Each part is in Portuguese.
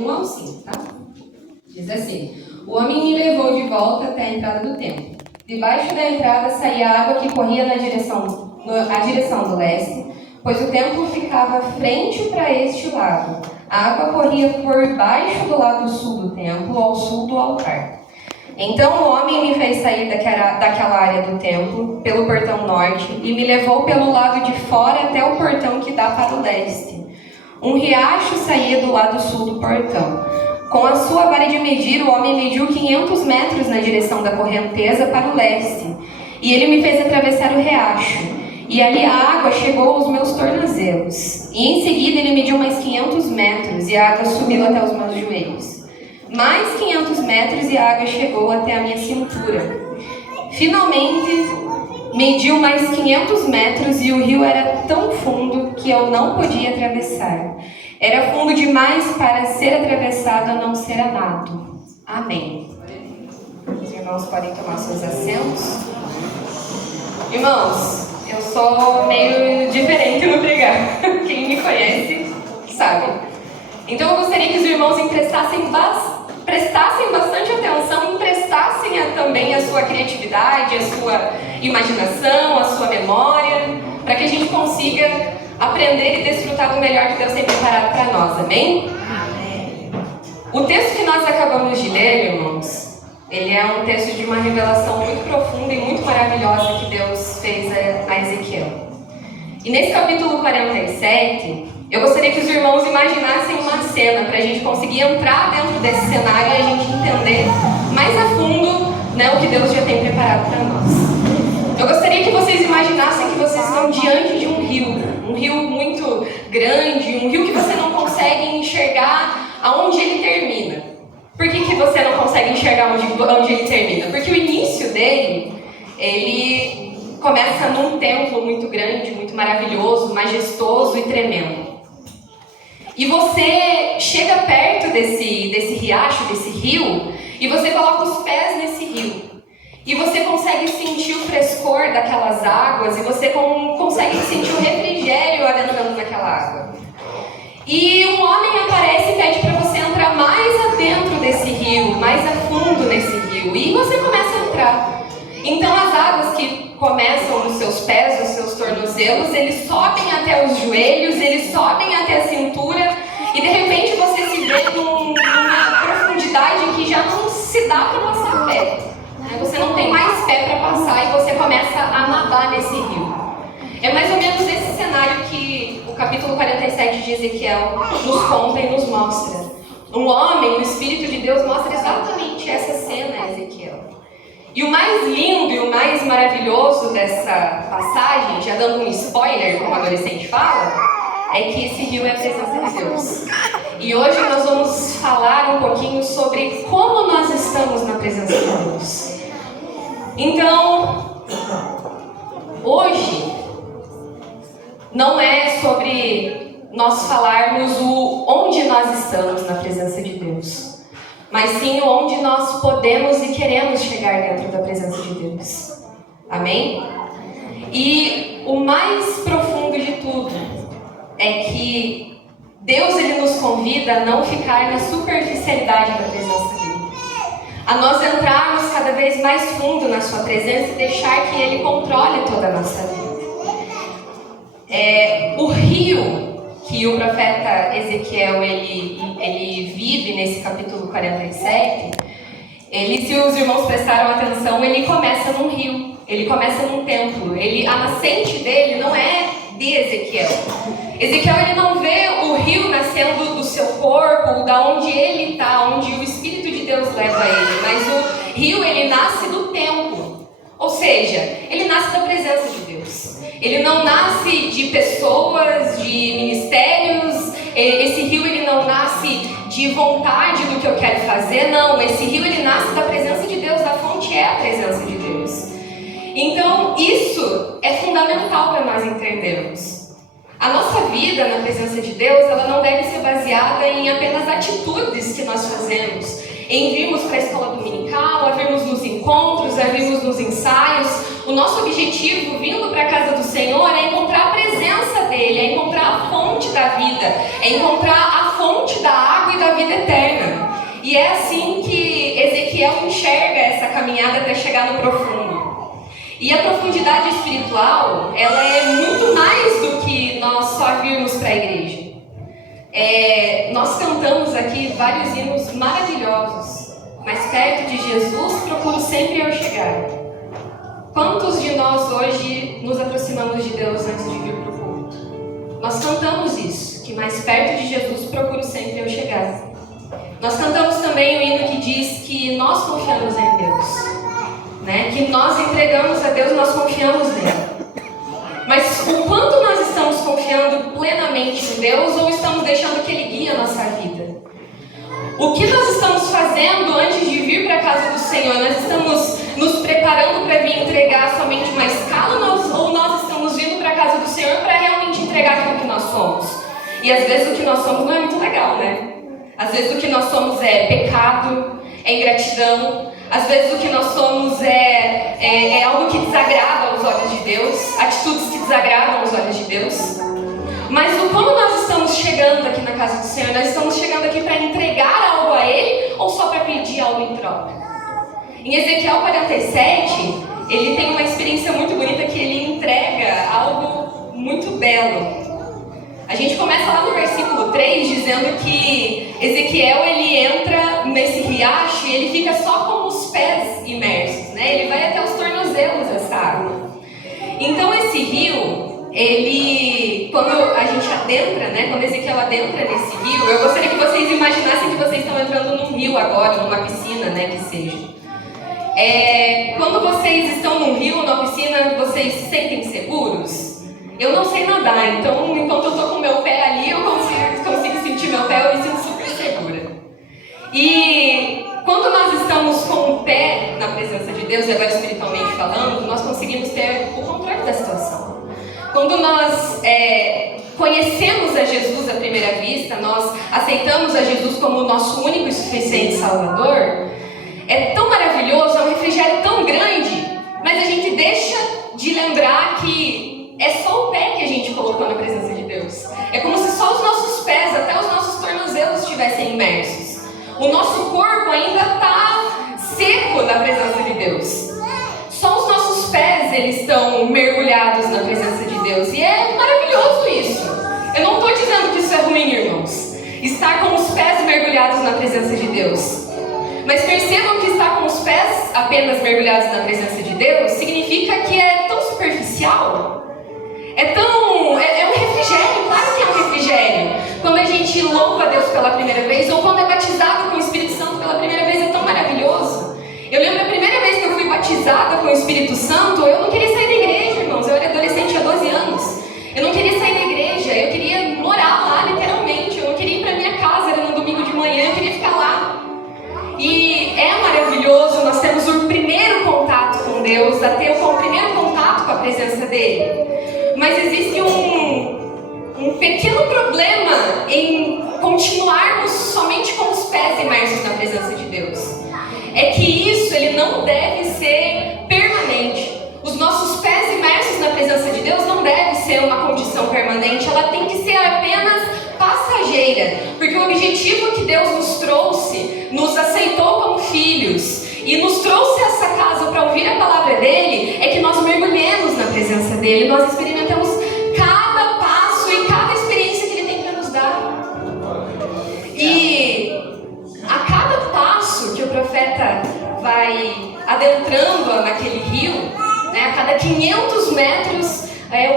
1 ao 5, tá? Diz assim: o homem me levou de volta até a entrada do templo. Debaixo da entrada saía água que corria na direção do leste, pois o templo ficava frente para este lado. A água corria por baixo do lado sul do templo, ao sul do altar. Então o homem me fez sair daquela área do templo, pelo portão norte, e me levou pelo lado de fora até o portão que dá para o leste. Um riacho saía do lado sul do portão. Com a sua vara de medir, o homem mediu 500 metros na direção da correnteza para o leste. E ele me fez atravessar o riacho. E ali a água chegou aos meus tornozelos. E em seguida ele mediu mais 500 metros, e a água subiu até os meus joelhos. Mais 500 metros e a água chegou até a minha cintura. Finalmente, mediu mais 500 metros e o rio era tão fundo que eu não podia atravessar. Era fundo demais para ser atravessado a não ser a nado. Amém. Os irmãos podem tomar seus assentos. Irmãos, eu sou meio diferente no pregar. Quem me conhece sabe. Então eu gostaria que os irmãos prestassem bastante atenção, emprestassem também a sua criatividade, a sua imaginação, a sua memória, para que a gente consiga aprender e desfrutar do melhor que Deus tem preparado para nós, amém? Amém. O texto que nós acabamos de ler, irmãos, ele é um texto de uma revelação muito profunda e muito maravilhosa que Deus fez a Ezequiel. E nesse capítulo 47, eu gostaria que os irmãos imaginassem uma cena para a gente conseguir entrar dentro desse cenário e a gente entender mais a fundo, né, o que Deus já tem preparado para nós. Eu gostaria que vocês imaginassem que vocês estão diante de um rio muito grande, um rio que você não consegue enxergar aonde ele termina. Por que você não consegue enxergar onde ele termina? Porque o início dele, ele começa num templo muito grande, muito maravilhoso, majestoso e tremendo. E você chega perto desse riacho, desse rio, e você coloca os pés nesse rio. E você consegue sentir o frescor daquelas águas, e você consegue sentir o refrigério adentrando naquela água. E um homem aparece e pede para você entrar mais adentro desse rio, mais a fundo nesse rio. E você começa a entrar. Então as águas que começam nos seus pés, nos seus tornozelos, eles sobem até os joelhos, eles sobem até a cintura, e de repente você se vê numa profundidade que já não se dá para passar pé. Você não tem mais pé para passar e você começa a nadar nesse rio. É mais ou menos esse cenário que o capítulo 47 de Ezequiel nos conta e nos mostra. Um homem, o Espírito de Deus mostra exatamente essa cena a Ezequiel. E o mais lindo e o mais maravilhoso dessa passagem, já dando um spoiler, como o adolescente fala, é que esse rio é a presença de Deus. E hoje nós vamos falar um pouquinho sobre como nós estamos na presença de Deus. Então, hoje não é sobre nós falarmos onde nós estamos na presença de Deus, mas sim onde nós podemos e queremos chegar dentro da presença de Deus. Amém? E o mais profundo de tudo é que Deus ele nos convida a não ficar na superficialidade da presença dele. A nós entrarmos cada vez mais fundo na sua presença e deixar que ele controle toda a nossa vida. O rio que o profeta Ezequiel ele vive nesse capítulo 47, se os irmãos prestaram atenção, ele começa num rio, ele começa num templo. A nascente dele não é de Ezequiel. Ezequiel ele não vê o rio nascendo do seu corpo, da onde ele está, onde o Espírito de Deus leva ele, mas o rio ele nasce do templo, ou seja, ele nasce da presença de Deus. Ele não nasce de pessoas, de ministérios. Esse rio ele não nasce de vontade do que eu quero fazer, não. Esse rio ele nasce da presença de Deus, da fonte é a presença de Deus. Então isso é fundamental para nós entendermos. A nossa vida na presença de Deus, ela não deve ser baseada em apenas atitudes que nós fazemos, em virmos para a escola dominical, a virmos nos encontros, a virmos nos ensaios. O nosso objetivo, vindo para a casa do Senhor, é encontrar a presença dele. Ele, é encontrar a fonte da vida, é encontrar a fonte da água e da vida eterna. E é assim que Ezequiel enxerga essa caminhada até chegar no profundo. E a profundidade espiritual, ela é muito mais do que nós só virmos para a igreja. Nós cantamos aqui vários hinos maravilhosos. Mais perto de Jesus, procuro sempre eu chegar. Quantos de nós hoje nos aproximamos de Deus antes de vir para o culto? Nós cantamos isso, que mais perto de Jesus, procuro sempre eu chegar. Nós cantamos também o hino que diz que nós confiamos em Deus, né? Que nós entregamos a Deus, nós confiamos nele. Mas o quanto nós estamos confiando plenamente em Deus ou estamos deixando que Ele guie a nossa vida? O que nós estamos fazendo antes de vir para a casa do Senhor? Nós estamos nos preparando para vir entregar somente uma escala ou nós estamos vindo para a casa do Senhor para realmente entregar aquilo que nós somos? E às vezes o que nós somos não é muito legal, né? Às vezes o que nós somos é pecado, é ingratidão. Às vezes o que nós somos é algo que desagrada aos olhos de Deus, atitudes que desagradam aos olhos de Deus. Mas como nós estamos chegando aqui na casa do Senhor? Nós estamos chegando aqui para entregar algo a Ele ou só para pedir algo em troca? Em Ezequiel 47, ele tem uma experiência muito bonita que ele entrega algo muito belo. A gente começa lá no versículo 3 dizendo que Ezequiel ele entra nesse riacho e ele fica só com os pés imersos, né? Ele vai até os tornozelos essa água. Então esse rio, quando a gente adentra, né? Quando Ezequiel adentra nesse rio, eu gostaria que vocês imaginassem que vocês estão entrando num rio agora, numa piscina, né? Que seja. Quando vocês estão num rio, numa piscina, vocês se sentem seguros? Eu não sei nadar, então enquanto eu estou com o meu pé ali, eu consigo sentir meu pé, eu me sinto super segura. E quando nós estamos com o pé na presença de Deus, e agora espiritualmente falando, nós conseguimos ter o controle da situação. Quando nós conhecemos a Jesus à primeira vista, nós aceitamos a Jesus como o nosso único e suficiente Salvador, é tão maravilhoso, é um refrigério tão grande, mas a gente deixa de lembrar que é só o pé que a gente colocou na presença de Deus. É como se só os nossos pés, até os nossos tornozelos estivessem imersos. O nosso corpo ainda está seco na presença de Deus. Só os nossos pés eles estão mergulhados na presença de Deus. E é maravilhoso isso. Eu não estou dizendo que isso é ruim, irmãos. Estar com os pés mergulhados na presença de Deus. Mas percebam que estar com os pés apenas mergulhados na presença de Deus significa que é tão superficial. É um refrigério, claro que é um refrigério. Quando a gente louva a Deus pela primeira vez, ou quando é batizado com o Espírito Santo pela primeira vez, é tão maravilhoso. Eu lembro a primeira vez que eu fui batizada com o Espírito Santo, eu não queria sair da igreja, irmãos. Eu era adolescente, tinha 12 anos. Eu não queria sair da igreja, eu queria morar lá, literalmente. Eu não queria ir para minha casa, era no domingo de manhã, eu queria ficar lá. E é maravilhoso, nós temos o primeiro contato com Deus, a ter o primeiro contato com a presença dEle. Mas existe um pequeno problema em continuarmos somente com os pés imersos na presença de Deus. É que isso ele não deve ser permanente. Os nossos pés imersos na presença de Deus não deve ser uma condição permanente, ela tem que ser apenas passageira. Porque o objetivo que Deus nos trouxe, nos aceitou como filhos e nos trouxe a essa casa para ouvir a palavra dEle, é que nós mergulhemos na presença dEle, nós experimentamos cada passo e cada experiência que Ele tem para nos dar. E a cada passo que o profeta vai adentrando naquele rio, né, a cada 500 metros,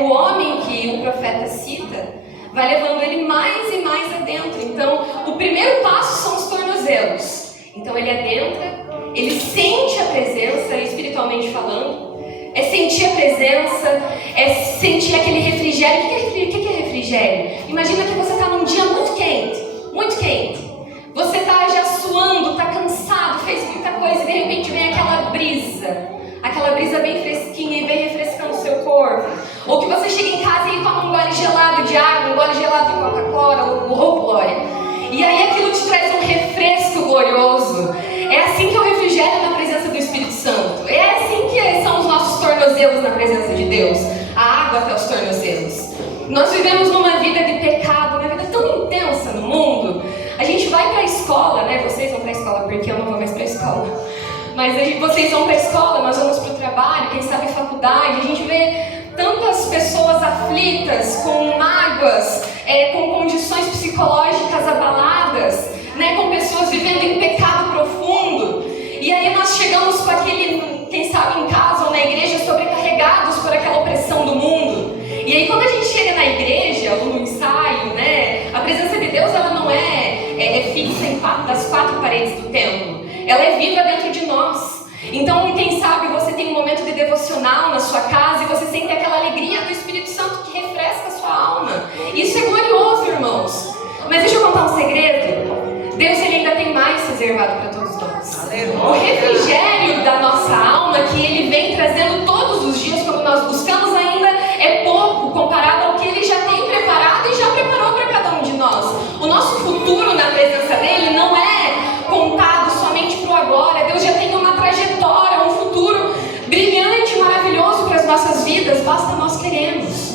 o homem que o profeta cita vai levando ele mais e mais adentro. Então, o primeiro passo são os tornozelos. Então, ele adentra, ele sente a presença, espiritualmente falando, é sentir a presença, é sentir aquele refrigério. O que é refrigério? Imagina que você está num dia muito quente, muito quente. Você está já suando, está cansado, fez muita coisa e de repente vem aquela brisa bem fresquinha e vem refrescando o seu corpo. Ou que você chega em casa e toma um gole gelado de água, um gole gelado de Coca-Cola ou glória. E aí aquilo te traz um refresco glorioso. É assim que é o refrigério na presença do Espírito Santo. É assim que são os nossos tornozelos na presença de Deus. A água até os tornozelos. Nós vivemos numa vida de pecado, uma vida tão intensa no mundo. A gente vai para a escola, né? Vocês vão para a escola, porque eu não vou mais para a escola. Mas vocês vão para a escola, nós vamos para o trabalho, quem sabe faculdade. A gente vê tantas pessoas aflitas, com mágoas, com condições psicológicas abaladas, né? Com pessoas vivendo em pecado profundo. E aí nós chegamos com aquele, quem sabe em casa ou na igreja, sobrecarregados por aquela opressão do mundo. E aí quando a gente chega na igreja, ou no ensaio, né, a presença de Deus ela não é fixa das quatro paredes do templo. Ela é viva dentro de nós. Então, quem sabe você tem um momento de devocional na sua casa e você sente aquela alegria do Espírito Santo que refresca a sua alma. Isso é glorioso, irmãos. Mas deixa eu contar um segredo. Deus ele ainda tem mais reservado para todos nós. O refrigério da nossa alma que Ele vem trazendo todos os dias quando nós buscamos ainda é pouco comparado ao que Ele já tem preparado e já preparou para cada um de nós. O nosso futuro na presença dEle não é contado somente para o agora. Deus já tem uma trajetória, um futuro brilhante, maravilhoso para as nossas vidas. Basta nós queremos,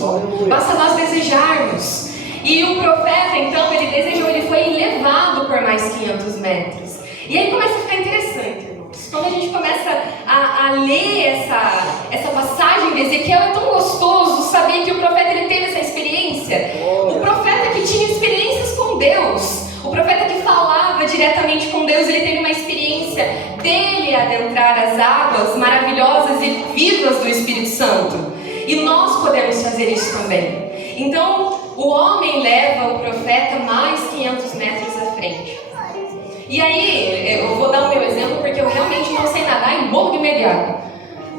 basta nós desejarmos. E o profeta, então, ele desejou, ele foi elevado por mais 500 metros. E aí começa a ficar interessante, irmãos. Quando a gente começa a ler essa passagem de Ezequiel, é tão gostoso saber que o profeta ele teve essa experiência. O profeta que tinha experiências com Deus, o profeta que falava diretamente com Deus, ele teve uma experiência dele adentrar as águas maravilhosas e vivas do Espírito Santo. E nós podemos fazer isso também. Então, o homem leva o profeta mais 500 metros à frente. E aí, eu vou dar o meu exemplo porque eu realmente não sei nadar e morro de medo de água.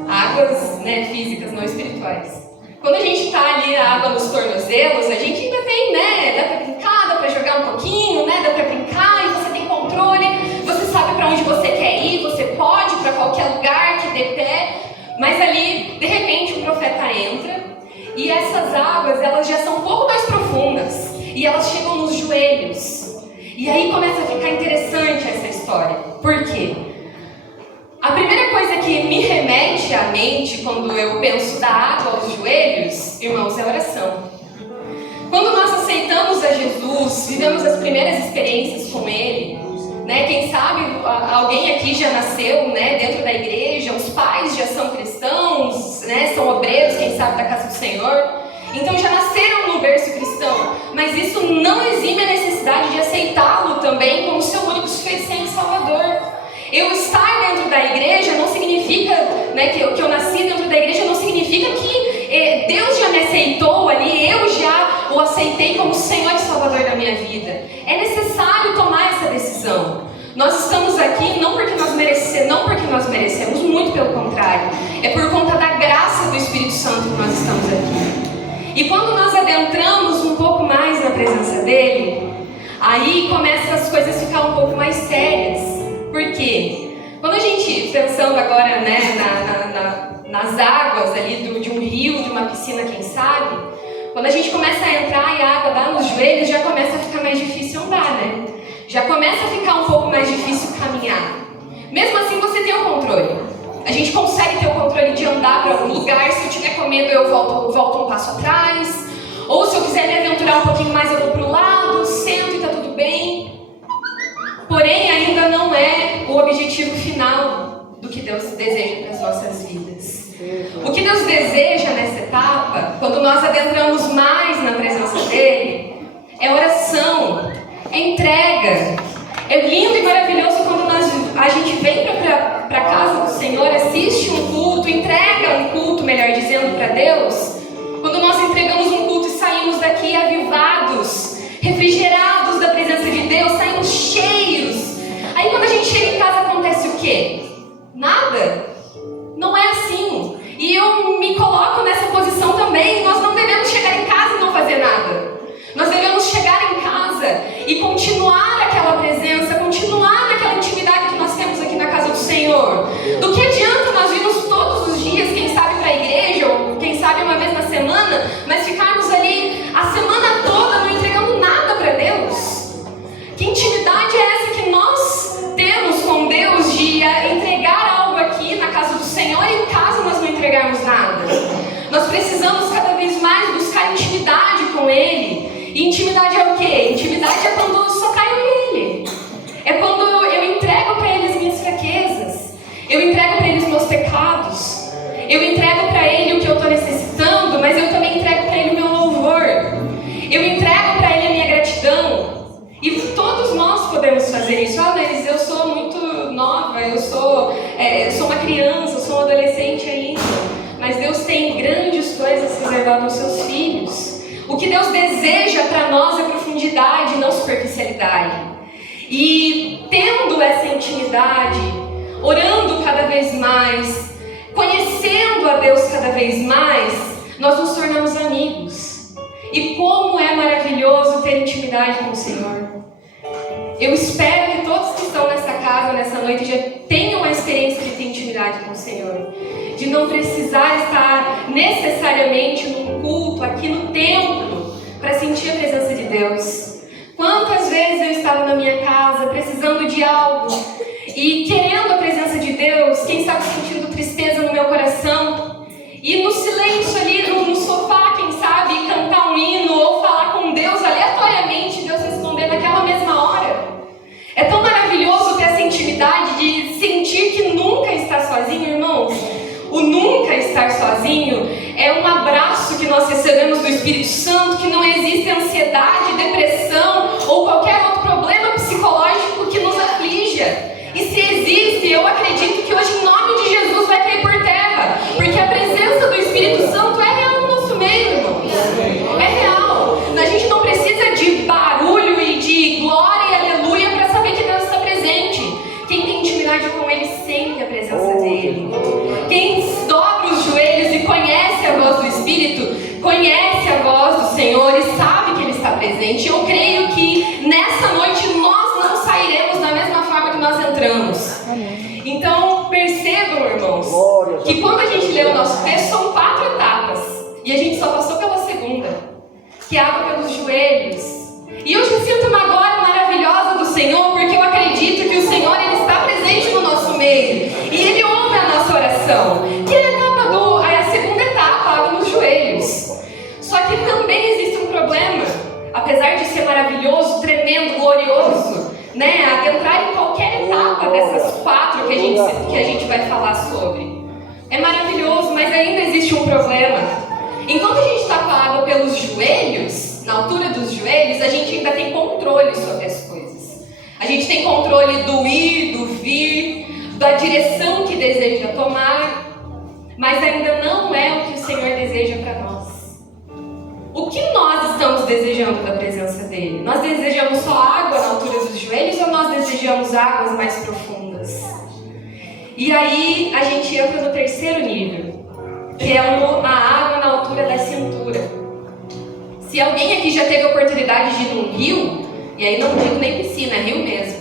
Águas, né, físicas, não espirituais. Quando a gente está ali na água nos tornozelos, a gente ainda tem, né, dá para brincar, dá para jogar um pouquinho, né, dá para brincar e você tem controle, você sabe para onde você quer ir, você pode ir para qualquer lugar que dê pé, mas ali, de repente, o profeta entra e essas águas, elas já são um pouco mais profundas e elas chegam nos joelhos. E aí começa a ficar interessante essa história. Por quê? A primeira coisa que me remete à mente quando eu penso da água aos joelhos, irmãos, é oração. Quando nós aceitamos a Jesus, vivemos as primeiras experiências com Ele, né? Quem sabe alguém aqui já nasceu, né, dentro da igreja, os pais já são cristãos, né, são obreiros, quem sabe, da casa do Senhor. Então já nasceram no berço cristão, mas isso não exime a necessidade de aceitá-lo também como seu único, suficiente Salvador. Eu estar dentro da igreja não significa, né, que eu nasci dentro da igreja não significa que Deus já me aceitou ali, eu já o aceitei como Senhor e Salvador da minha vida. É necessário tomar essa decisão. Nós estamos aqui não porque nós merecemos, muito pelo contrário. É por conta da graça do Espírito Santo que nós estamos aqui. E quando nós adentramos um pouco mais na presença dele, aí começam as coisas a ficar um pouco mais sérias. Por quê? Quando a gente, pensando agora, né, nas águas ali de um rio, de uma piscina, quem sabe, quando a gente começa a entrar e a água dá nos joelhos, já começa a ficar mais difícil andar, né? Já começa a ficar um pouco mais difícil caminhar. Mesmo assim, você tem o controle. A gente consegue ter o controle de andar para algum lugar. Se eu tiver com medo, eu volto um passo atrás. Ou se eu quiser me aventurar um pouquinho mais, eu vou para o lado, sento e está tudo bem. Porém, ainda não é o objetivo final do que Deus deseja para as nossas vidas. O que Deus deseja nessa etapa, quando nós adentramos mais na presença dele, é oração, é entrega. É lindo e maravilhoso quando a gente vem para a casa do Senhor, assiste um culto, entrega um culto, melhor dizendo, para Deus. Quando nós entregamos um culto e saímos daqui avivados, refrigerados da presença de Deus, saímos cheios. Aí quando a gente chega em casa acontece o quê? Nada. Não é assim. E eu me coloco nessa posição também. Nós não devemos chegar em casa e não fazer nada. Nós devemos chegar em casa e continuar aquela presença, continuar naquela intimidade que nós temos aqui na casa do Senhor. Do que adianta nós irmos todos os dias, quem sabe para a igreja, ou quem sabe uma vez na semana, mas ficarmos ali a semana toda não entregando nada para Deus? Eu entrego para Ele os meus pecados. Eu entrego para Ele o que eu estou necessitando, mas eu também entrego para Ele o meu louvor. Eu entrego para Ele a minha gratidão. E todos nós podemos fazer isso. Ah, mas eu sou muito nova, eu sou uma criança, eu sou um adolescente ainda. Mas Deus tem grandes coisas reservadas aos seus filhos. O que Deus deseja para nós é profundidade, não superficialidade. E tendo essa intimidade, orando cada vez mais, conhecendo a Deus cada vez mais, nós nos tornamos amigos. E como é maravilhoso ter intimidade com o Senhor. Eu espero que todos que estão nessa casa, nessa noite, já tenham a experiência de ter intimidade com o Senhor. De não precisar estar necessariamente num culto, aqui no templo, para sentir a presença de Deus. Quantas vezes eu estava na minha casa, precisando de algo, e querendo a presença de Deus, quem sabe sentindo tristeza no meu coração, e no silêncio ali, no sofá, quem sabe, cantar um hino, ou falar com Deus aleatoriamente, Deus responder naquela mesma hora. É tão maravilhoso ter essa intimidade de sentir que nunca está sozinho, irmãos. O nunca estar sozinho é um abraço que nós recebemos do Espírito Santo, que não existe ansiedade, depressão ou qualquer outro problema psicológico que nos aflija. E se existe, eu acredito que hoje, em nome de Jesus, vai cair por terra, porque a presença do Espírito Santo é real no nosso meio, irmãos. É real. A gente não precisa de barulho e de glória e aleluia para saber que Deus está presente. Quem tem intimidade com Ele sente a presença dEle. Quem dobra os joelhos e conhece a voz do Espírito, conhece a voz do Senhor e sabe que Ele está presente. Eu creio que nessa noite nós não sairemos da mesma forma que nós entramos. Então percebam, irmãos, que quando a gente lê o nosso texto são 4 etapas e a gente só passou pela segunda, que é a água pelos joelhos. E eu já sinto uma glória maravilhosa do Senhor, porque eu acredito que o Senhor Ele está presente no nosso meio e Ele ouve a nossa oração. Que é a segunda etapa, a água nos joelhos. Só que também existe um problema, apesar de ser maravilhoso, tremendo, glorioso, né? Adentrar em qualquer etapa dessas 4 que a gente vai falar sobre. É maravilhoso, mas ainda existe um problema. Enquanto a gente está com a água pelos joelhos, na altura dos joelhos, a gente ainda tem controle sobre as coisas. A gente tem controle do ir, do vir, da direção que deseja tomar, mas ainda não é o que o Senhor deseja para nós. O que nós estamos desejando da presença dEle? Nós desejamos só água na altura dos joelhos ou nós desejamos águas mais profundas? E aí a gente entra no terceiro nível, que é a água na altura da cintura. Se alguém aqui já teve a oportunidade de ir num rio, e aí não digo nem piscina, é rio mesmo.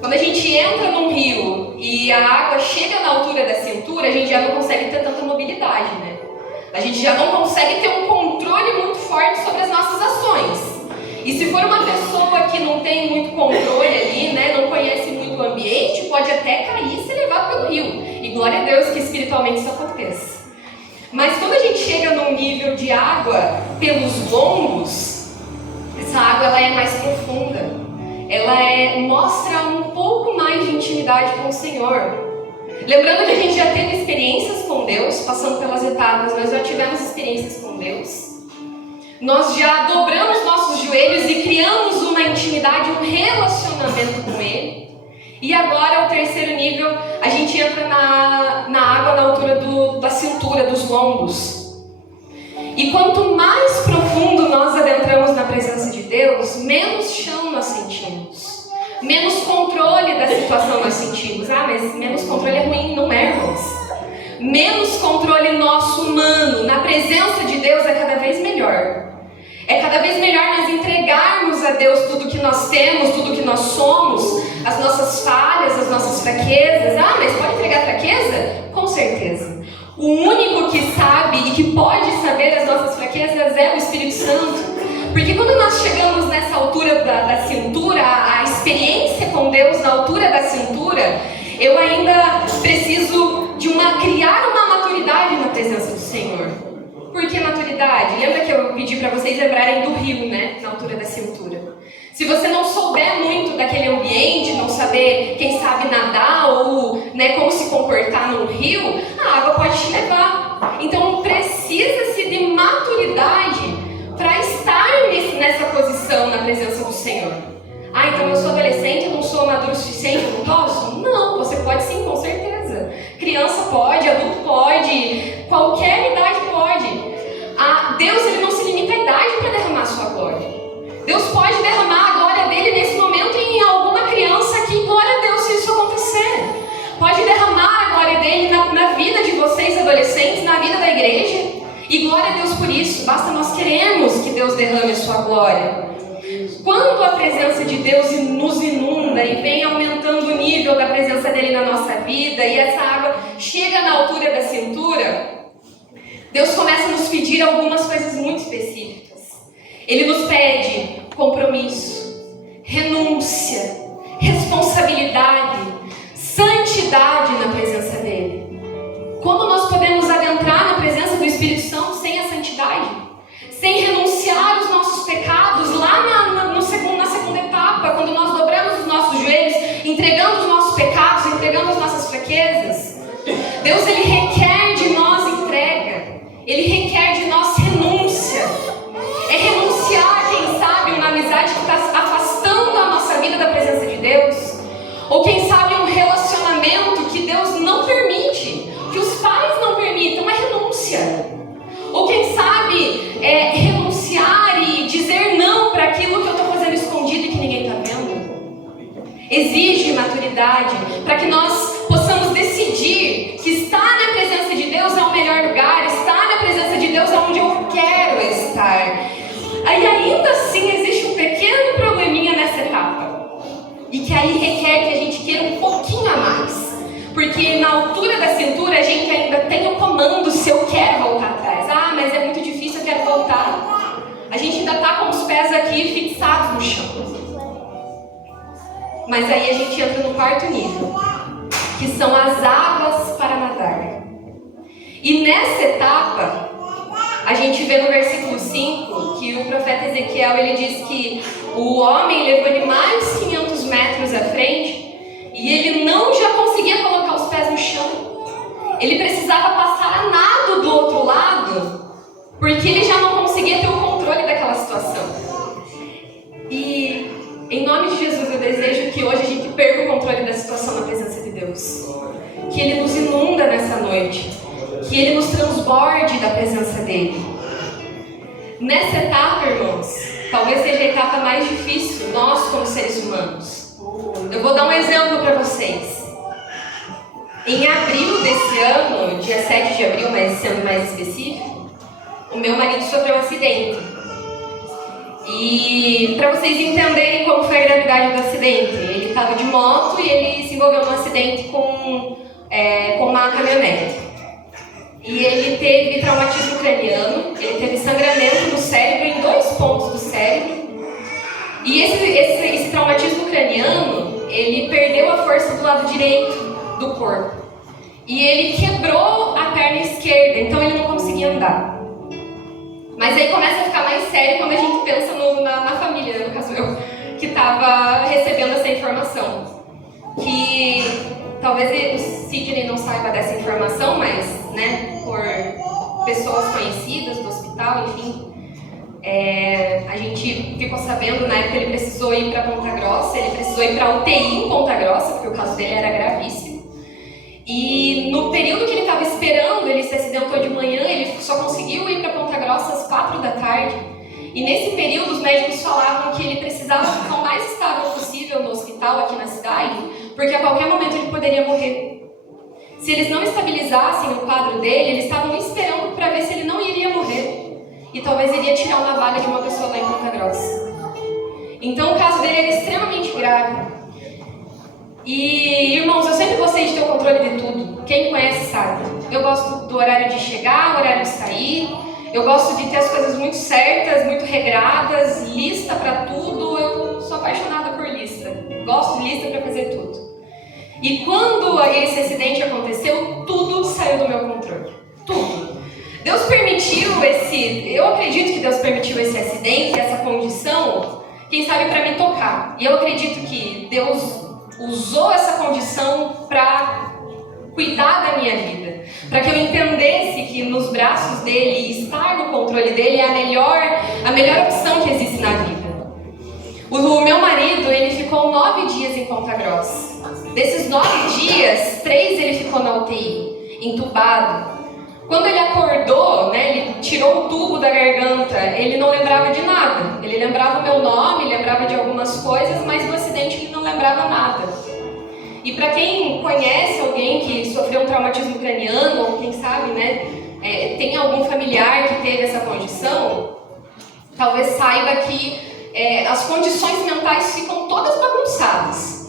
Quando a gente entra num rio e a água chega na altura da cintura, a gente já não consegue ter tanta mobilidade, né? A gente já não consegue ter um controle muito forte sobre as nossas ações. E se for uma pessoa que não tem muito controle ali, né, não conhece muito o ambiente, pode até cair e ser levado pelo rio. E glória a Deus que espiritualmente isso aconteça. Mas quando a gente chega num nível de água pelos lombos, essa água ela é mais profunda. Ela mostra um pouco mais de intimidade com o Senhor. Lembrando que a gente já teve experiências com Deus, passando pelas etapas, nós já tivemos experiências com Deus. Nós já dobramos nossos joelhos e criamos uma intimidade, um relacionamento com Ele. E agora, o terceiro nível, a gente entra na água na altura da cintura, dos lombos. E quanto mais profundo nós adentramos na presença de Deus, menos chão nós sentimos. Menos controle da situação nós sentimos. Ah, mas menos controle é ruim, não é, irmãos? Menos controle nosso humano na presença de Deus é cada vez melhor. É cada vez melhor nós entregarmos a Deus tudo que nós temos, tudo que nós somos, as nossas falhas, as nossas fraquezas. Ah, mas pode entregar fraqueza? Com certeza. O único que sabe e que pode saber as nossas fraquezas é o Espírito Santo. Porque quando nós chegamos nessa altura da cintura, a experiência com Deus na altura da cintura, eu ainda preciso criar uma maturidade na presença do Senhor. Por que maturidade? Lembra que eu pedi para vocês lembrarem do rio, né? Na altura da cintura. Se você não souber muito daquele ambiente, não saber quem sabe nadar ou, né, como se comportar, derrame a sua glória. Quando a presença de Deus nos inunda e vem aumentando o nível da presença dele na nossa vida, e essa água chega na altura da cintura, Deus começa a nos pedir algumas coisas muito específicas. Ele nos pede compromisso, renúncia, responsabilidade, santidade na presença dele. Como nós podemos adentrar na presença do Espírito Santo sem a santidade? Sem renunciar os nossos pecados lá na segunda etapa, quando nós dobramos os nossos joelhos, entregando os nossos pecados, entregando as nossas fraquezas. Deus, ele requer de nós entrega, ele requer de nós renúncia. É renunciar, quem sabe, uma amizade que está afastando a nossa vida da presença de Deus, ou quem sabe um relacionamento que Deus não permite, que os pais não permitam, é renúncia. Ou quem sabe renunciar e dizer não para aquilo que eu estou fazendo escondido e que ninguém está vendo. Exige maturidade para que nós possamos decidir que estar na presença de Deus é o melhor lugar, estar na presença de Deus é onde eu quero estar. E ainda assim existe um pequeno probleminha nessa etapa, e que aí requer que a gente queira um pouquinho a mais. Porque na altura da cintura a gente ainda tem o comando se eu quero voltar atrás. Ah, mas é muito difícil, eu quero voltar. A gente ainda está com os pés aqui fixados no chão. Mas aí a gente entra no quarto nível, que são as águas para nadar. E nessa etapa, a gente vê no versículo 5 que o profeta Ezequiel, ele diz que o homem levou ele mais 500 metros à frente e ele não já conseguia colocar os pés no chão. Ele precisava passar a nado do outro lado, porque ele já não conseguia ter o controle daquela situação. E em nome de Jesus eu desejo que hoje a gente perca o controle da situação na presença de Deus. Que Ele nos inunda nessa noite. Que Ele nos transborde da presença dEle. Nessa etapa, irmãos, talvez seja a etapa mais difícil, nós como seres humanos. Eu vou dar um exemplo para vocês. Em abril desse ano, dia 7 de abril, mas sendo mais específico, o meu marido sofreu um acidente. E para vocês entenderem como foi a gravidade do acidente, ele estava de moto e ele se envolveu num acidente com uma caminhonete. E ele teve traumatismo craniano, ele teve sangramento no cérebro, em 2 pontos do cérebro. E esse traumatismo craniano, ele perdeu a força do lado direito do corpo. E ele quebrou a perna esquerda, então ele não conseguia andar. Mas aí começa a ficar mais sério quando a gente pensa na família, no caso eu, que estava recebendo essa informação. Que talvez o Sidney não saiba dessa informação, mas, né, por pessoas conhecidas do hospital, enfim, a gente ficou sabendo, na época ele precisou ir para Ponta Grossa, ele precisou ir para UTI em Ponta Grossa, porque o caso dele era gravíssimo. E no período que ele estava esperando, ele se acidentou de manhã, ele só conseguiu ir para Ponta Grossa às 4 da tarde. E nesse período os médicos falavam que ele precisava ficar o mais estável possível no hospital aqui na cidade, porque a qualquer momento ele poderia morrer. Se eles não estabilizassem o quadro dele, eles estavam esperando para ver se ele não iria morrer. E talvez iria tirar uma vaga de uma pessoa lá em Ponta Grossa. Então o caso dele era extremamente grave. E, irmãos, eu sempre gostei de ter o controle de tudo. Quem me conhece sabe. Eu gosto do horário de chegar, horário de sair. Eu gosto de ter as coisas muito certas, muito regradas, lista para tudo. Eu sou apaixonada por lista. Gosto de lista para fazer tudo. E quando esse acidente aconteceu, tudo saiu do meu controle. Tudo. Deus permitiu eu acredito que Deus permitiu esse acidente, essa condição, quem sabe para me tocar. E eu acredito que Deus usou essa condição para cuidar da minha vida, para que eu entendesse que nos braços dele e estar no controle dele é a melhor opção que existe na vida. O meu marido, ele ficou 9 dias em Ponta Grossa. Desses 9 dias, 3 ele ficou na UTI, entubado. Quando ele acordou, né, ele tirou o tubo da garganta, ele não lembrava de nada. Ele lembrava o meu nome, lembrava de algumas coisas, mas do acidente ele não lembrava nada. E para quem conhece alguém que sofreu um traumatismo craniano, ou quem sabe, né, tem algum familiar que teve essa condição, talvez saiba que as condições mentais ficam todas bagunçadas.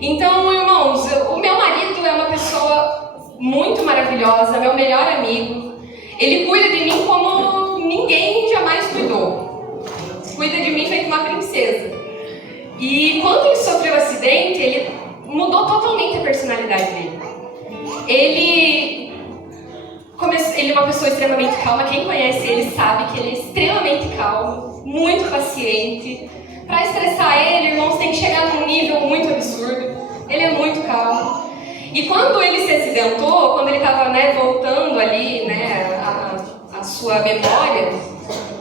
Então, irmãos, o meu marido é uma pessoa muito maravilhosa, meu melhor amigo. Ele cuida de mim como ninguém jamais cuidou. Cuida de mim feito uma princesa. E quando ele sofreu o acidente, ele mudou totalmente a personalidade dele. Ele é uma pessoa extremamente calma. Quem conhece ele sabe que ele é extremamente calmo, muito paciente. Para estressar ele, irmãos, tem que chegar num nível muito absurdo. Ele é muito calmo. E quando ele se acidentou, quando ele estava voltando ali a sua memória,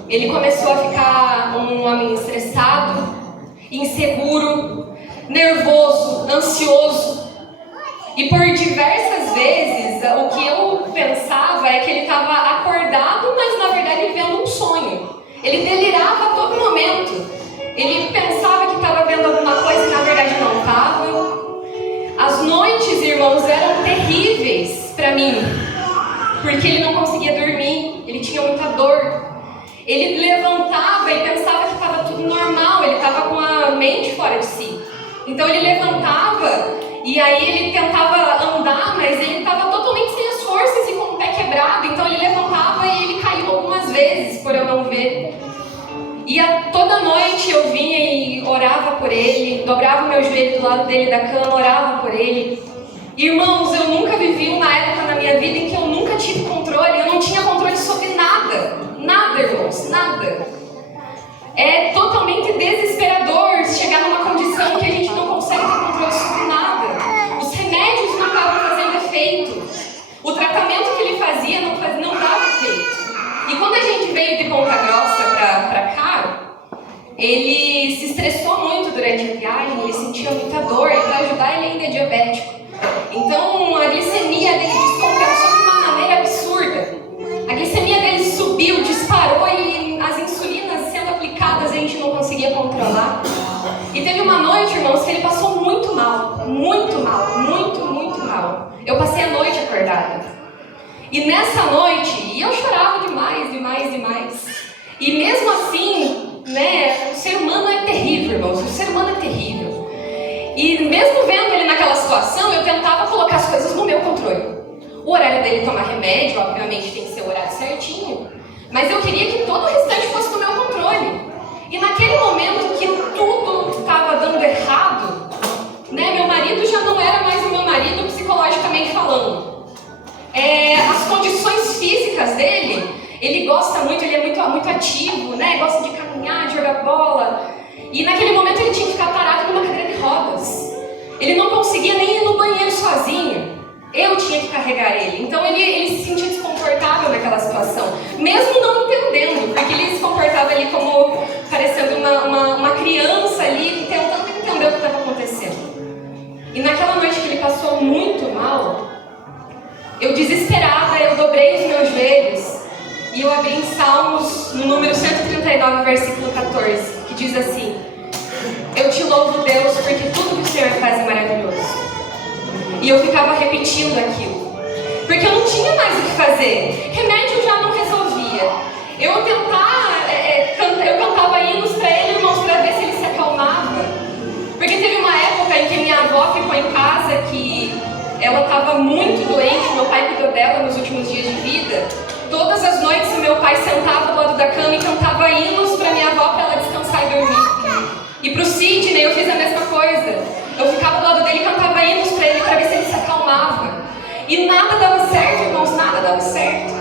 ele começou a ficar um homem estressado, inseguro, nervoso, ansioso. E por diversas vezes, o que eu pensava é que ele estava acordado, mas na verdade ele vendo um sonho. Ele delirava a todo momento. Ele pensava que estava vendo alguma coisa e na verdade não estava. As noites, irmãos, eram terríveis para mim, porque ele não conseguia dormir, ele tinha muita dor. Ele levantava e pensava que estava tudo normal, ele estava com a mente fora de si. Então ele levantava e aí ele tentava andar, mas ele estava totalmente sem as forças e com o pé quebrado. Então ele levantava e ele caiu algumas vezes por eu não ver. E toda noite eu vinha e orava por ele, dobrava o meu joelho do lado dele da cama, orava por ele. Irmãos, eu nunca vivi uma época na minha vida em que eu nunca tive controle, eu não tinha controle sobre nada. Nada, irmãos, nada. É totalmente desesperador chegar numa condição que a gente não consegue ter controle sobre nada. Os remédios não estavam fazendo efeito. O tratamento que ele fazia não dava efeito. E quando a gente veio de Ponta Grossa para cá, ele se estressou muito durante a viagem, ele sentia muita dor, e para ajudar ele ainda é diabético. Então a glicemia dele descompensou de uma maneira absurda. A glicemia dele subiu, disparou e as insulinas sendo aplicadas a gente não conseguia controlar. E teve uma noite, irmãos, que ele passou muito mal, muito mal, muito mal. Eu passei a noite acordada. E nessa noite, eu chorava demais. E mesmo assim, o ser humano é terrível, irmãos, o ser humano é terrível. E mesmo vendo ele naquela situação, eu tentava colocar as coisas no meu controle. O horário dele tomar remédio, obviamente, tem que ser o horário certinho. Mas eu queria que todo o restante fosse do meu controle. E naquele momento que tudo estava dando errado, meu marido já não era mais o meu marido psicologicamente falando. As condições físicas dele, ele gosta muito, ele é muito ativo, gosta de caminhar, de jogar bola. E naquele momento ele tinha que ficar parado numa cadeira de rodas. Ele não conseguia nem ir no banheiro sozinho. Eu tinha que carregar ele. Então ele se sentia desconfortável naquela situação, mesmo não entendendo, porque ele se comportava ali como parecendo uma criança ali, tentando entender o que estava acontecendo. E naquela noite que ele passou muito mal, eu desesperada, eu dobrei os meus joelhos e eu abri em Salmos, no número 139, versículo 14, que diz assim: eu te louvo, Deus, porque tudo que o Senhor faz é maravilhoso. E eu ficava repetindo aquilo, porque eu não tinha mais o que fazer. Remédio já não resolvia. Eu cantava hinos para ele, irmãos, para ver se ele se acalmava. Porque teve uma época em que minha avó ficou em casa, que ela estava muito doente, meu pai cuidou dela nos últimos dias de vida. Todas as noites meu pai sentava do lado da cama e cantava hinos para minha avó, para ela descansar e dormir. E para o Sidney eu fiz a mesma coisa. Eu ficava do lado dele e cantava hinos para ele, para ver se ele se acalmava. E nada dava certo, irmãos, nada dava certo.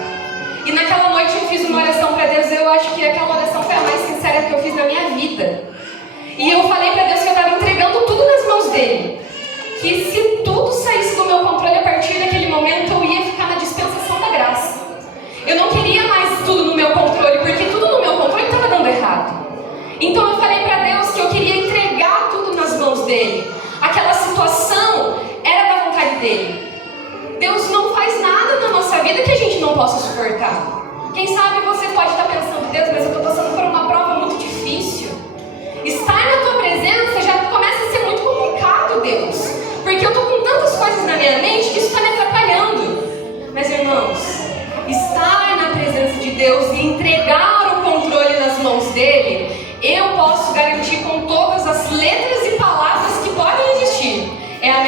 E naquela noite eu fiz uma oração para Deus. Eu acho que aquela oração foi a mais sincera que eu fiz na minha vida. E eu falei para Deus que eu estava entregando tudo nas mãos dele. Que se tudo saísse do meu controle a partir daquele momento, eu ia ficar na dispensação da graça. Eu não queria mais tudo no meu controle, porque tudo no meu controle estava dando errado. Então eu falei para Deus que eu queria entregar tudo nas mãos dele. Aquela situação era da vontade dele. Deus não faz nada na nossa vida que a gente não possa suportar. Quem sabe você pode estar pensando: Deus, mas eu estou passando por uma prova muito difícil. Estar na tua presença já começa a ser muito complicado, Deus. Porque eu estou com tantas coisas na minha mente que isso está me atrapalhando. Mas, irmãos, estar na presença de Deus e entregar o controle nas mãos dele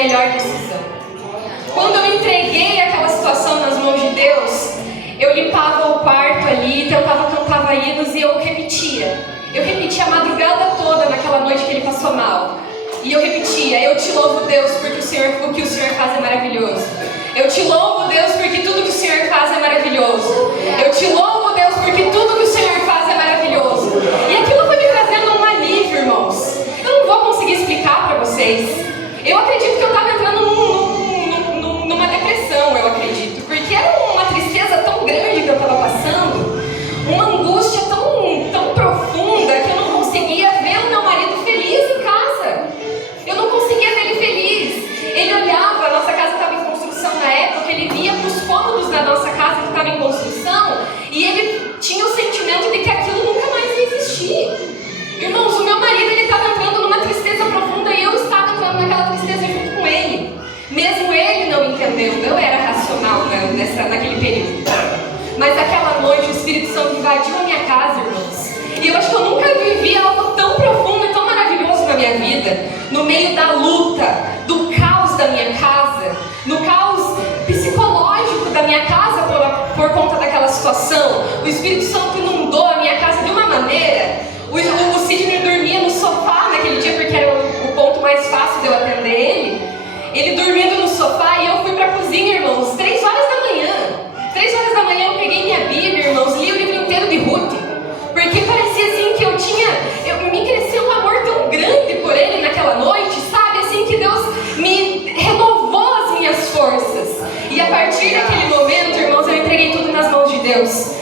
melhor decisão. Quando eu entreguei aquela situação nas mãos de Deus, eu limpava o quarto ali, cantava hinos e eu repetia. Eu repetia a madrugada toda naquela noite que ele passou mal. E eu repetia: eu te louvo, Deus, porque o que o Senhor faz é maravilhoso. Eu te louvo, Deus, porque tudo que o Senhor faz é maravilhoso. Eu te louvo, Deus, porque tudo que o Senhor faz é maravilhoso. E aquilo foi me trazendo um alívio, irmãos. Eu não vou conseguir explicar para vocês. Eu acredito que eu estava entrando numa depressão, eu acredito. Porque era uma tristeza tão grande que eu estava passando, uma angústia tão profunda, que eu não conseguia ver o meu marido feliz em casa. Eu não conseguia ver ele feliz. Ele olhava, a nossa casa estava em construção na época, ele via para os cômodos da nossa casa que estava em construção e ele tinha o sentimento de que aquilo nunca mais ia existir. Irmãos, o meu marido estava entrando numa tristeza profunda e eu estava entrando naquela tristeza junto com ele. Mesmo ele não entendendo, eu era racional naquele período. Mas aquela noite o Espírito Santo invadiu a minha casa, irmãos. E eu acho que eu nunca vivi algo tão profundo e tão maravilhoso na minha vida. No meio da luta, do caos da minha casa, no caos psicológico da minha casa por conta daquela situação, o Espírito Santo inundou a minha casa de uma maneira. O Sidney dormia no sofá naquele dia, porque era o ponto mais fácil de eu atender ele. Ele dormindo no sofá e eu fui para a cozinha, irmãos, 3 horas da manhã. 3 horas da manhã eu peguei minha Bíblia, irmãos, li o livro inteiro de Ruth. Porque parecia assim que me cresceu um amor tão grande por ele naquela noite, sabe? Assim que Deus me renovou as minhas forças. E a partir daquele momento, irmãos, eu entreguei tudo nas mãos de Deus.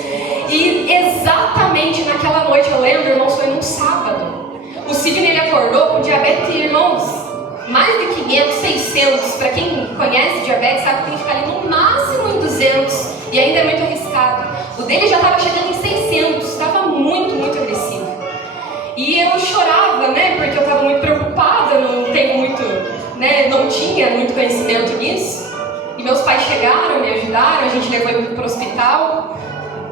E exatamente naquela noite, eu lembro, irmãos, foi num sábado. O Sidney, ele acordou com diabetes, irmãos, mais de 500, 600. Para quem conhece diabetes, sabe que tem que ficar ali no máximo em 200. E ainda é muito arriscado. O dele já estava chegando em 600. Estava muito, muito agressivo. E eu chorava, né? Porque eu estava muito preocupada. Não tinha muito conhecimento nisso. E meus pais chegaram, me ajudaram. A gente levou ele para o hospital.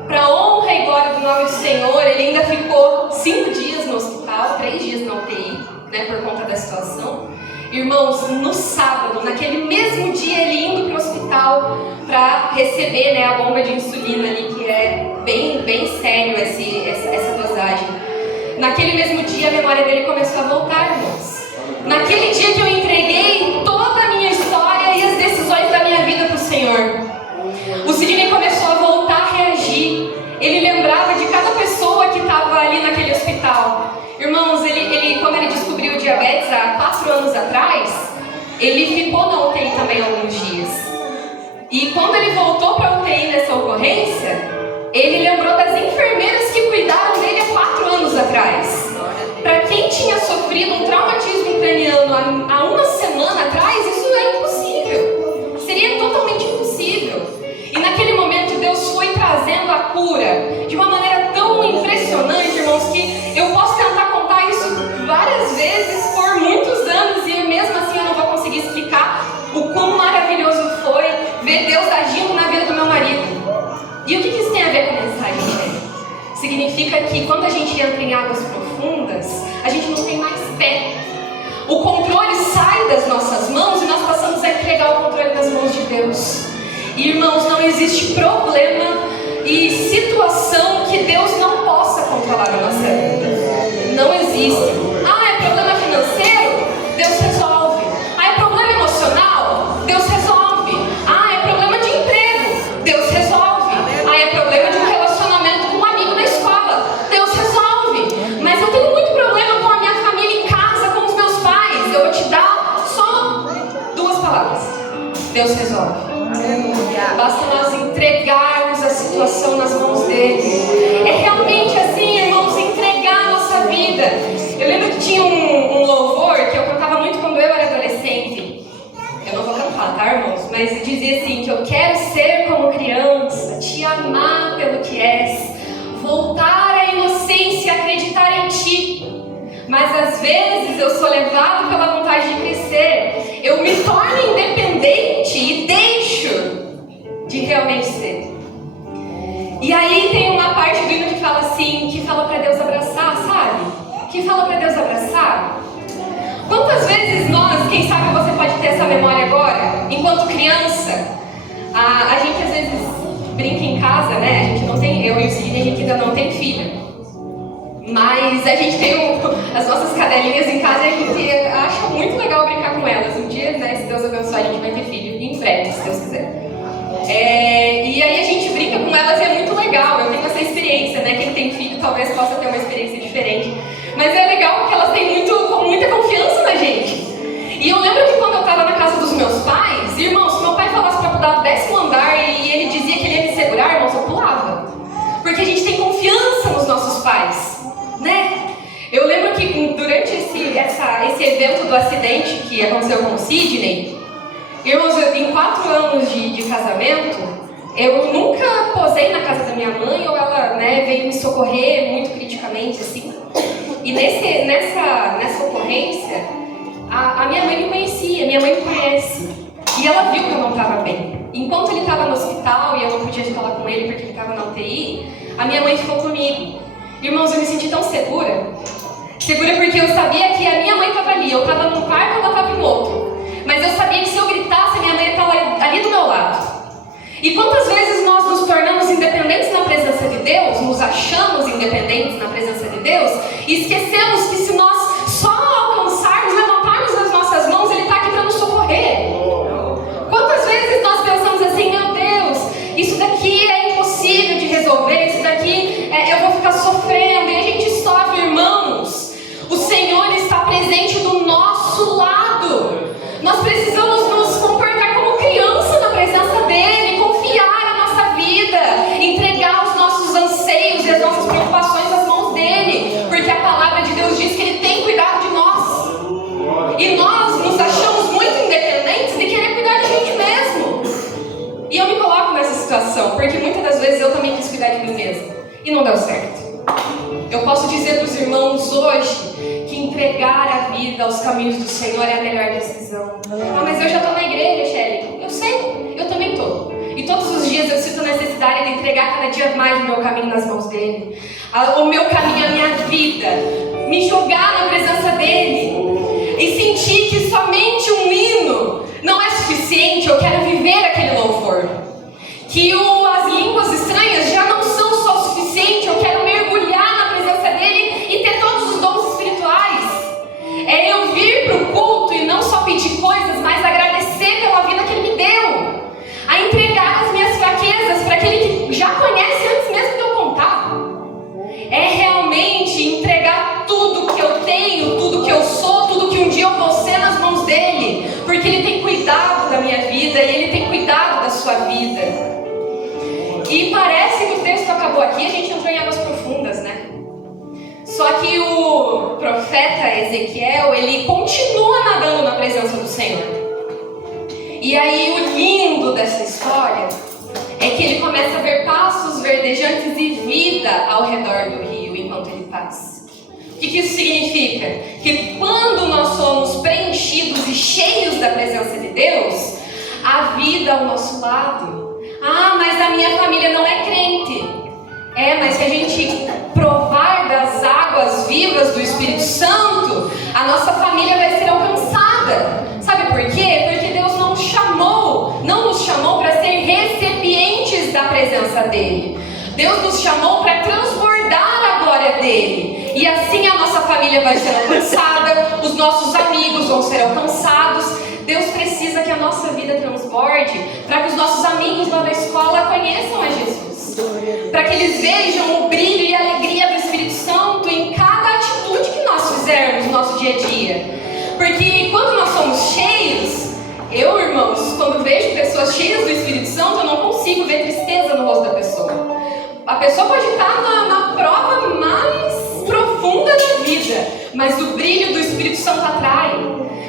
Para honra e glória do nome do Senhor, ele ainda ficou 5 dias no hospital, 3 dias na UTI, né? Por conta da situação. Irmãos, no sábado, naquele mesmo dia, ele indo para o hospital para receber, né, a bomba de insulina ali, que é bem, bem sério essa dosagem. Naquele mesmo dia, a memória dele começou a voltar, irmãos. Naquele dia que eu entreguei toda a minha história e as decisões da minha vida para o Senhor, o Sidney começou a voltar a reagir. Ele lembrava de cada pessoa que estava ali naquele hospital. Irmãos, quando ele descobriu o diabetes há 4 anos atrás, ele ficou na UTI também alguns dias. E quando ele voltou para a UTI nessa ocorrência, ele lembrou das enfermeiras que cuidaram dele há 4 anos atrás. Para quem tinha sofrido um traumatismo craniano há 1 semana atrás, isso é impossível. Seria totalmente impossível. E naquele momento Deus foi trazendo a cura de uma maneira tão impressionante, irmãos, que eu posso tentar contar isso várias vezes por muitos anos e mesmo assim eu não vou conseguir explicar o quão maravilhoso foi ver Deus agindo na vida do meu marido. E o que isso tem a ver com a mensagem, gente? Significa que quando a gente entra em águas profundas, a gente não tem mais pé. O controle sai das nossas mãos e nós passamos a entregar o controle nas mãos de Deus. E, irmãos, não existe problema e situação que Deus não possa controlar na nossa vida. Não existe. Ah, é problema financeiro? Deus resolve. Ah, é problema emocional? Deus resolve. Ah, é problema de emprego? Deus resolve. Ah, é problema de um relacionamento com um amigo na escola? Deus resolve. Mas eu tenho muito problema com a minha família em casa, com os meus pais. Eu vou te dar só 2 palavras. Deus resolve. Basta nós entregarmos a situação nas mãos dele. É realmente assim, irmãos, entregar a nossa vida. Eu lembro que tinha um louvor que eu cantava muito quando eu era adolescente. Eu não vou cantar, tá, irmãos? Mas dizia assim, que eu quero ser como criança, te amar pelo que és, voltar à inocência e acreditar em ti. Mas às vezes eu sou levado pela vontade de crescer. Eu me torno independente e deixo de realmente ser. E aí tem uma parte do hino que fala assim, que fala para Deus abraçar, sabe? Que fala para Deus abraçar. Quantas vezes nós, quem sabe você pode ter essa memória agora. Enquanto criança, a gente às vezes brinca em casa, né? A gente não tem, eu e o Sidney, a gente ainda não tem filha. Mas a gente tem as nossas cadelinhas em casa e a gente acha muito legal brincar com elas. Um dia, né, se Deus abençoar, a gente vai ter filho. Em breve, se Deus quiser. E aí a gente brinca com elas e é muito legal. Eu tenho essa experiência, né? Quem tem filho talvez possa ter uma experiência diferente. Mas é legal porque elas têm muita confiança na gente. E eu lembro que quando eu estava na casa dos meus pais, irmãos, se meu pai falasse para pular do 10º andar e ele dizia que ele ia me segurar, irmãos, eu pulava. Porque a gente tem confiança nos nossos pais, né? Eu lembro que durante esse evento do acidente que aconteceu com o Sidney, irmãos, em 4 anos de casamento, eu nunca posei na casa da minha mãe ou ela, né, veio me socorrer muito criticamente, assim. E nessa ocorrência, a minha mãe me conhecia, minha mãe me conhece. E ela viu que eu não estava bem. Enquanto ele estava no hospital e eu não podia falar com ele porque ele estava na UTI, a minha mãe ficou comigo. Irmãos, eu me senti tão segura. Segura porque eu sabia que a minha mãe estava ali. Eu estava num quarto, ela estava em outro. Mas eu sabia que se eu gritasse, a minha mãe estava ali do meu lado. E quantas vezes nós nos tornamos independentes na presença de Deus, nos achamos independentes na presença de Deus, e esquecemos que se nós só alcançarmos, levantarmos as nossas mãos, Ele está aqui para nos socorrer. Quantas vezes nós pensamos assim, meu Deus, isso daqui é impossível de resolver, isso daqui eu vou ficar sofrendo, e a gente sofre, irmãos. O Senhor está presente do nosso lado. Nós precisamos nos comportar como criança na presença dEle, confiar a nossa vida, entregar os nossos anseios e as nossas preocupações nas mãos dEle, porque a palavra de Deus diz que Ele tem cuidado de nós. E nós nos achamos muito independentes de querer cuidar de a gente mesmo. E eu me coloco nessa situação, porque muitas das vezes eu também quis cuidar de mim mesma, e não deu certo. Eu posso dizer para os irmãos hoje que entregar a vida aos caminhos do Senhor é a melhor decisão. Ah, mas eu já estou na igreja, Shelly. Eu sei, eu também estou. E todos os dias eu sinto a necessidade de entregar cada dia mais o meu caminho nas mãos dEle. O meu caminho, a minha vida. Me jogar na presença dEle. E sentir que somente um hino não é suficiente. Eu quero viver aquele louvor. Que as línguas estranhas já não são só o suficiente. Eu quero mergulhar na presença dEle e ter todos os dons espirituais. É eu vir para o culto e não só pedir coisas, mas agradecer pela vida que Ele me deu. A entregar as minhas fraquezas para aquele que já conhece antes mesmo de eu contar. É realmente entregar tudo que eu tenho, tudo que eu sou, tudo que um dia eu vou ser nas mãos dEle. Porque Ele tem cuidado da minha vida e Ele tem cuidado da sua vida. E parece que o texto acabou aqui, a gente entrou em águas profundas, né? Só que o profeta Ezequiel, ele continua nadando na presença do Senhor. E aí o lindo dessa história é que ele começa a ver passos verdejantes e vida ao redor do rio enquanto ele passa. O que isso significa? Que quando nós somos preenchidos e cheios da presença de Deus, há vida ao nosso lado. Ah, mas a minha família não é crente. Mas se a gente provar das águas vivas do Espírito Santo, a nossa família vai ser alcançada. Sabe por quê? Porque Deus não nos chamou para ser recipientes da presença dEle. Deus nos chamou para transbordar a glória dEle. E assim a nossa família vai ser alcançada, os nossos amigos vão ser alcançados. Deus precisa que a nossa vida transborde para que os nossos amigos lá da escola conheçam a Jesus. Para que eles vejam o brilho e a alegria do Espírito Santo em cada atitude que nós fizermos no nosso dia a dia. Porque quando nós somos cheios, eu, irmãos, quando vejo pessoas cheias do Espírito Santo, eu não consigo ver tristeza no rosto da pessoa. A pessoa pode estar na prova mais profunda da vida, mas o brilho do Espírito Santo atrai.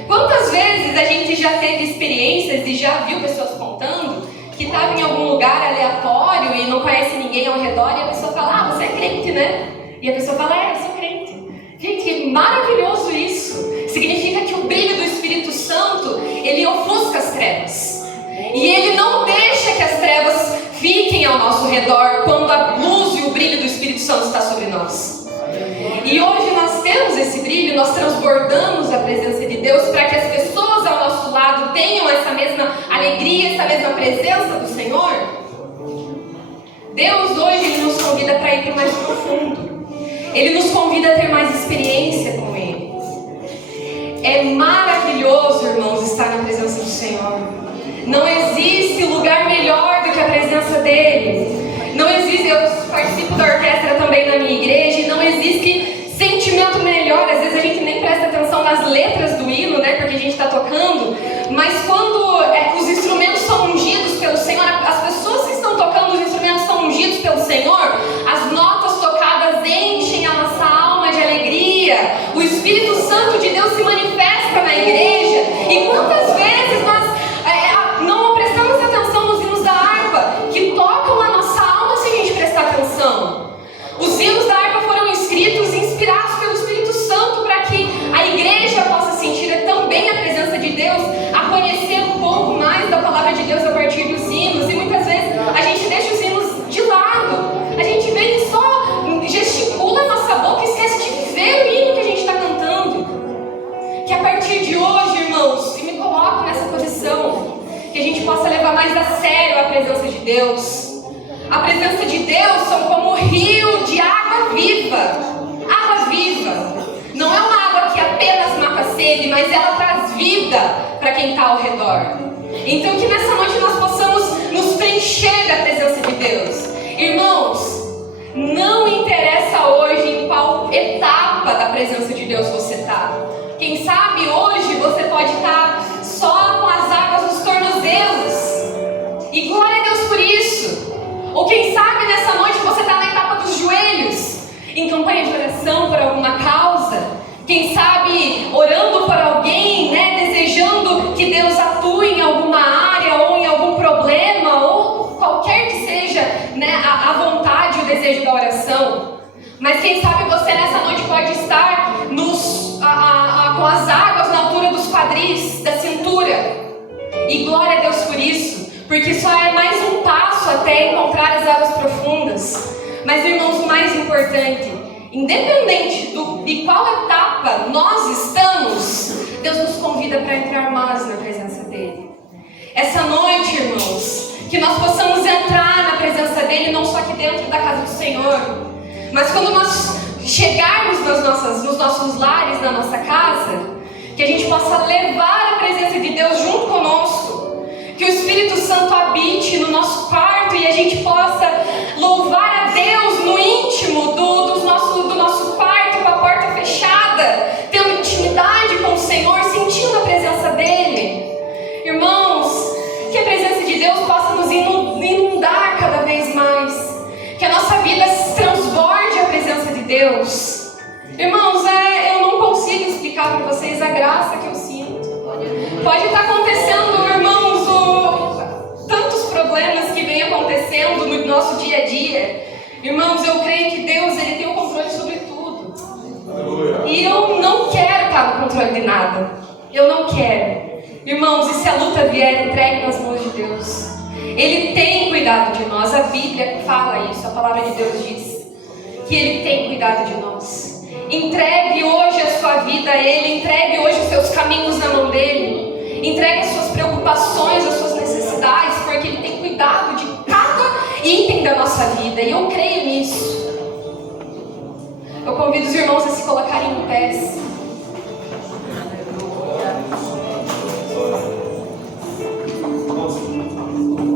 Quantas vezes a gente já teve experiências e já viu pessoas contando que estava em algum lugar aleatório e não conhece ninguém ao redor e a pessoa fala, você é crente, né? E a pessoa fala, eu sou crente. Gente, que maravilhoso isso. Significa que o brilho do Espírito Santo, ele ofusca as trevas. E ele não deixa que as trevas fiquem ao nosso redor quando a luz e o brilho do Espírito Santo está sobre nós. E hoje nós temos esse brilho, nós transbordamos a presença de Deus para que as pessoas ao nosso lado tenham alegria, essa mesma presença do Senhor, Deus hoje Ele nos convida para ir para o mais profundo. Ele nos convida a ter mais experiência com Ele. É maravilhoso, irmãos, estar na presença do Senhor. Não existe lugar melhor do que a presença dEle. Não existe, eu participo da orquestra também na minha igreja, e não existe sentimento melhor. Às vezes a gente nem presta atenção nas letras do hino, né, porque a gente está tocando, mas quando os instrumentos são ungidos pelo Senhor, as pessoas que estão tocando os instrumentos são ungidos pelo Senhor, as notas tocadas enchem a nossa alma de alegria, o Espírito Santo de Deus se manifesta na igreja. E quantas vezes nós não prestamos atenção nos hinos da harpa, que tocam a nossa alma se a gente prestar atenção? Os hinos da harpa foram escritos e inspirados pelo Espírito Santo para que a igreja possa sentir também a presença de Deus, a conhecer um pouco mais da palavra de Deus a partir dos hinos. E muitas vezes a gente deixa os hinos de lado, a gente vem e só gesticula a nossa boca e esquece de viver o hino que a gente está cantando. Que a partir de hoje, irmãos, e me coloco nessa posição, que a gente possa levar mais a sério a presença de Deus. A presença de Deus são como um rio de água viva. Água viva. Não é uma água que apenas mata a sede, mas ela traz vida para quem está ao redor. Então que nessa noite nós possamos nos preencher da presença de Deus. Irmãos, não interessa hoje em qual etapa da presença de Deus você está. Quem sabe hoje você pode estar só com as águas nos tornozelos. E glória a Deus por isso. Ou quem sabe nessa noite você está na etapa dos joelhos, em campanha de oração por alguma causa. Quem sabe orando por alguém, né, desejando que Deus atue em alguma área ou em algum problema, ou qualquer que seja, né, a vontade e o desejo da oração. Mas quem sabe você nessa noite pode estar com as águas na altura dos quadris, da cintura. E glória a Deus por isso, porque só é mais um passo até encontrar as águas profundas. Mas, irmãos, o mais importante, independente de qual etapa nós estamos, Deus nos convida para entrar mais na presença dEle. Essa noite, irmãos, que nós possamos entrar na presença dEle, não só aqui dentro da casa do Senhor, mas quando nós chegarmos nos nossos lares, na nossa casa, que a gente possa levar a presença de Deus junto conosco. Que o Espírito Santo habite no nosso quarto e a gente possa louvar a Deus no íntimo do nosso quarto, com a porta fechada, tendo intimidade com o Senhor, sentindo a presença dEle. Irmãos, que a presença de Deus possa nos inundar cada vez mais, que a nossa vida transborde a presença de Deus. Irmãos, eu não consigo explicar para vocês a graça que eu sinto. Pode estar acontecendo, irmãos, tantos problemas que vêm acontecendo no nosso dia a dia. Irmãos, eu creio que Deus, Ele tem o controle sobre tudo. E eu não quero estar no controle de nada. Eu não quero. Irmãos, e se a luta vier, entregue nas mãos de Deus. Ele tem cuidado de nós. A Bíblia fala isso, a palavra de Deus diz que Ele tem cuidado de nós. Entregue hoje a sua vida a Ele, entregue hoje os seus caminhos na mão dEle, entregue as suas preocupações, as suas necessidades, porque Ele tem cuidado de cada item da nossa vida, e eu creio nisso. Eu convido os irmãos a se colocarem em pés.